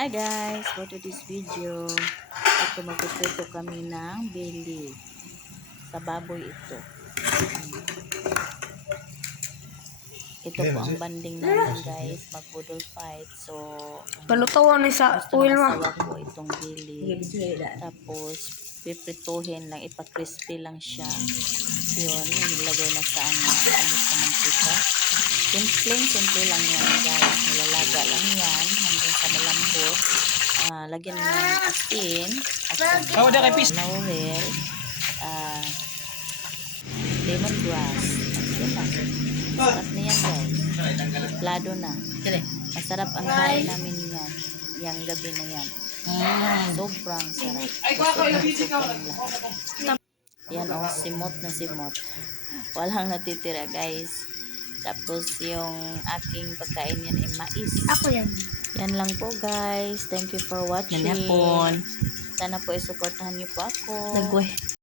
Hi guys, for today's video, ito magpuputo kami ng bili. Sa baboy ito. Ito po ang banding namin guys, mag-budol fight. So, Balutawan ni sa gusto oil ng ma. asawa ko itong bili. Tapos, piprituhin lang, ipa-crispy lang siya. Yun, nilagay na sa ano sa mantika. Simple lang yan guys. Nilalaga lang yan hanggang sa malambot. Lagyan mo ng asin at laurel, lemongrass. Yun lang. Masarap na yan guys. Plado na. Masarap ang kain namin yan. Yang gabi na yan. Sobrang sarap. Sobrang lahat. Yan o, simot na simot. Walang natitira guys. Tapos yung aking pagkain yan ay mais. Ako yan. Yan lang po guys. Thank you for watching. Nanapon. Sana po isuportahan niyo po ako. Nagwe.